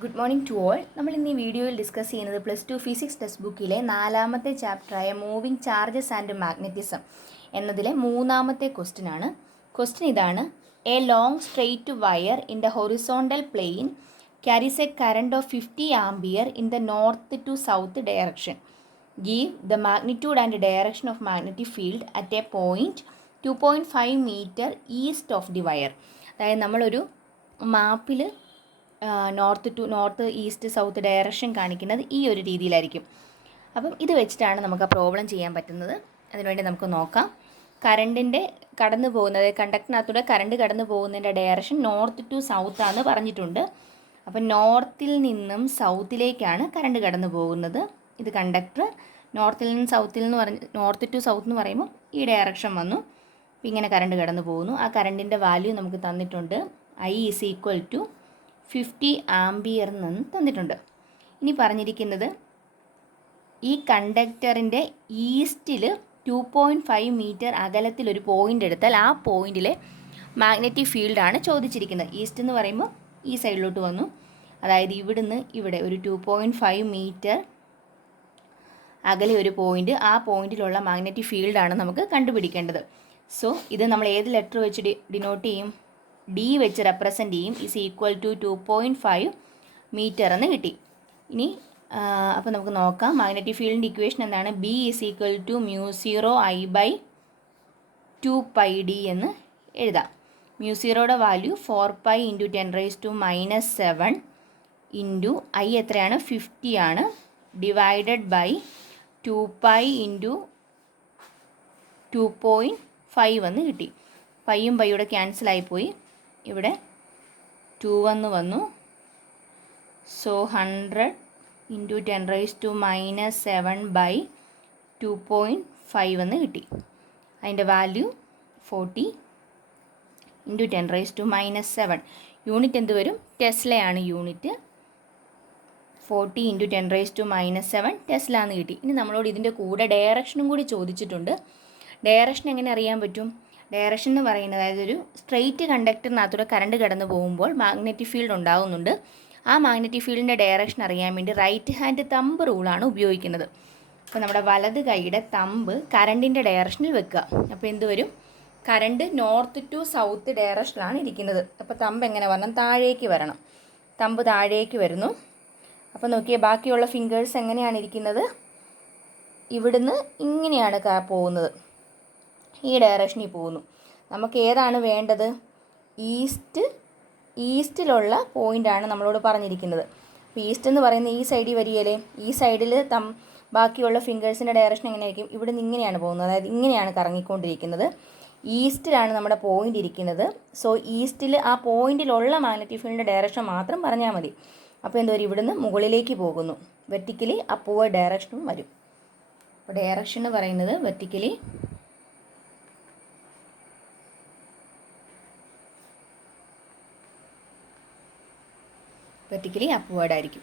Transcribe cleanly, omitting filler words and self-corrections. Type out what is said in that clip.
Good morning to all. നമ്മൾ ഇന്ന് ഈ വീഡിയോയിൽ ഡിസ്കസ് ചെയ്യുന്നത് +2 ഫിസിക്സ് ടെക്സ്റ്റ് ബുക്കിലെ 4ാമത്തെ ചാപ്റ്ററായ മൂവിങ് ചാർജസ് ആൻഡ് മാഗ്നറ്റിസം എന്നതിലെ 3ാമത്തെ ക്വസ്റ്റ്യൻ ആണ്. ക്വസ്റ്റ്യൻ ഇതാണ്: a long straight wire in the horizontal plane carries a current of 50 ampere in the north to south direction. Give the magnitude and direction of magnetic field at a point 2.5 meter east of the wire. അതായത് നമ്മളൊരു മാപ്പിൽ north east south direction കാണിക്കുന്നത് ഈ ഒരു രീതിയിലായിരിക്കും. അപ്പം ഇത് വെച്ചിട്ടാണ് നമുക്ക് ആ പ്രോബ്ലം ചെയ്യാൻ പറ്റുന്നത്. അതിനുവേണ്ടി നമുക്ക് നോക്കാം. കറണ്ടിൻ്റെ കടന്നു പോകുന്നത്, കണ്ടക്ടറിനകത്തൂടെ കറണ്ട് കടന്നു പോകുന്നതിൻ്റെ ഡയറക്ഷൻ നോർത്ത് ടു സൗത്ത് ആണെന്ന് പറഞ്ഞിട്ടുണ്ട്. അപ്പം നോർത്തിൽ നിന്നും സൗത്തിലേക്കാണ് കറണ്ട് കടന്നു പോകുന്നത്. ഇത് കണ്ടക്ടർ നോർത്തിൽ നിന്ന് സൗത്തിൽ എന്ന് നോർത്ത് ടു സൗത്ത് എന്ന് പറയുമ്പോൾ ഈ ഡയറക്ഷൻ വന്നു. അപ്പോൾ ഇങ്ങനെ കറണ്ട് കടന്നു പോകുന്നു. ആ കറണ്ടിൻ്റെ വാല്യൂ നമുക്ക് തന്നിട്ടുണ്ട്. I = 50 ആംപിയർ എന്ന് തന്നിട്ടുണ്ട്. ഇനി പറഞ്ഞിരിക്കുന്നത് ഈ കണ്ടക്ടറിൻ്റെ ഈസ്റ്റിൽ 2.5 മീറ്റർ അകലത്തിലൊരു പോയിൻ്റ് എടുത്താൽ ആ പോയിൻറ്റിലെ മാഗ്നറ്റിക് ഫീൽഡാണ് ചോദിച്ചിരിക്കുന്നത്. ഈസ്റ്റ് എന്ന് പറയുമ്പോൾ ഈ സൈഡിലോട്ട് വന്നു. അതായത് ഇവിടുന്ന് ഇവിടെ ഒരു 2.5 മീറ്റർ അകലെ ഒരു പോയിൻ്റ്, ആ പോയിൻറ്റിലുള്ള മാഗ്നറ്റിക് ഫീൽഡാണ് നമുക്ക് കണ്ടുപിടിക്കേണ്ടത്. സോ ഇത് നമ്മൾ ഏത് ലെറ്റർ വെച്ച് ഡിനോട്ട് ചെയ്യും? ഡി വെച്ച് റെപ്രസെൻ്റ് ചെയ്യും. = 2.5 മീറ്റർ എന്ന് കിട്ടി. ഇനി അപ്പോൾ നമുക്ക് നോക്കാം. മാഗ്നറ്റിക് ഫീൽഡിൻ്റെ ഇക്വേഷൻ എന്താണ്? B = μ0I/2πd എന്ന് എഴുതാം. μ0യുടെ വാല്യൂ 4π × 10⁻⁻⁷ ഇൻറ്റു I എത്രയാണ്? 50 ആണ്, ഡിവൈഡഡ് ബൈ 2π × 2.5 എന്ന് കിട്ടി. പൈയും പൈയുടെ ക്യാൻസലായിപ്പോയി. ഇവിടെ 2 വന്നു. സോ 100 × 10⁻⁷ ബൈ 2.5 എന്ന് കിട്ടി. അതിൻ്റെ വാല്യൂ 40 × 10⁻⁷. യൂണിറ്റ് എന്ത് വരും? ടെസ്ലയാണ് യൂണിറ്റ്. 40 × 10⁻⁷ ടെസ്ല എന്ന് കിട്ടി. ഇനി നമ്മളോട് ഇതിൻ്റെ കൂടെ ഡയറക്ഷനും കൂടി ചോദിച്ചിട്ടുണ്ട്. ഡയറക്ഷൻ എങ്ങനെ അറിയാൻ പറ്റും? ഡയറക്ഷൻ എന്ന് പറയുന്നത്, അതായത് ഒരു സ്ട്രെയിറ്റ് കണ്ടക്ടറിനകത്തൂടെ കറണ്ട് കടന്നു പോകുമ്പോൾ മാഗ്നറ്റിക് ഫീൽഡ് ഉണ്ടാകുന്നുണ്ട്. ആ മാഗ്നറ്റിക് ഫീൽഡിൻ്റെ ഡയറക്ഷൻ അറിയാൻ വേണ്ടി റൈറ്റ് ഹാൻഡ് തമ്പ് റൂളാണ് ഉപയോഗിക്കുന്നത്. അപ്പോൾ നമ്മുടെ വലത് കൈയുടെ തമ്പ് കറണ്ടിൻ്റെ ഡയറക്ഷനിൽ വെക്കുക. അപ്പോൾ എന്ത് വരും? കറണ്ട് നോർത്ത് ടു സൗത്ത് ഡയറക്ഷനിലാണ് ഇരിക്കുന്നത്. അപ്പോൾ തമ്പ് എങ്ങനെ വരണം? താഴേക്ക് വരണം. തമ്പ് താഴേക്ക് വരുന്നു. അപ്പോൾ നോക്കിയേ, ബാക്കിയുള്ള ഫിംഗേഴ്സ് എങ്ങനെയാണ് ഇരിക്കുന്നത്? ഇവിടുന്ന് ഇങ്ങനെയാണ് പോകുന്നത്, ഈ ഡയറക്ഷനിൽ പോകുന്നു. നമുക്ക് ഏതാണ് വേണ്ടത്? ഈസ്റ്റിലുള്ള പോയിൻ്റാണ് നമ്മളോട് പറഞ്ഞിരിക്കുന്നത്. അപ്പോൾ ഈസ്റ്റ് എന്ന് പറയുന്നത് ഈ സൈഡിൽ വരികയല്ലേ. ഈ സൈഡിൽ ബാക്കിയുള്ള ഫിംഗേഴ്സിൻ്റെ ഡയറക്ഷൻ എങ്ങനെയായിരിക്കും? ഇവിടെ നിന്ന് ഇങ്ങനെയാണ് പോകുന്നത്, അതായത് ഇങ്ങനെയാണ് കറങ്ങിക്കൊണ്ടിരിക്കുന്നത്. ഈസ്റ്റിലാണ് നമ്മുടെ പോയിൻ്റ് ഇരിക്കുന്നത്. സോ ഈസ്റ്റിൽ ആ പോയിൻറ്റിലുള്ള മാഗ്നറ്റിക് ഫീൽഡിൻ്റെ ഡയറക്ഷൻ മാത്രം പറഞ്ഞാൽ മതി. അപ്പോൾ എന്ത് വരും? ഇവിടുന്ന് മുകളിലേക്ക് പോകുന്നു. വെർട്ടിക്കലി അപ്വേർഡ് ഡയറക്ഷനും വരും. അപ്പോൾ ഡയറക്ഷൻ എന്ന് പറയുന്നത് വെർട്ടിക്കലി അപ്വേർഡ് ആയിരിക്കും.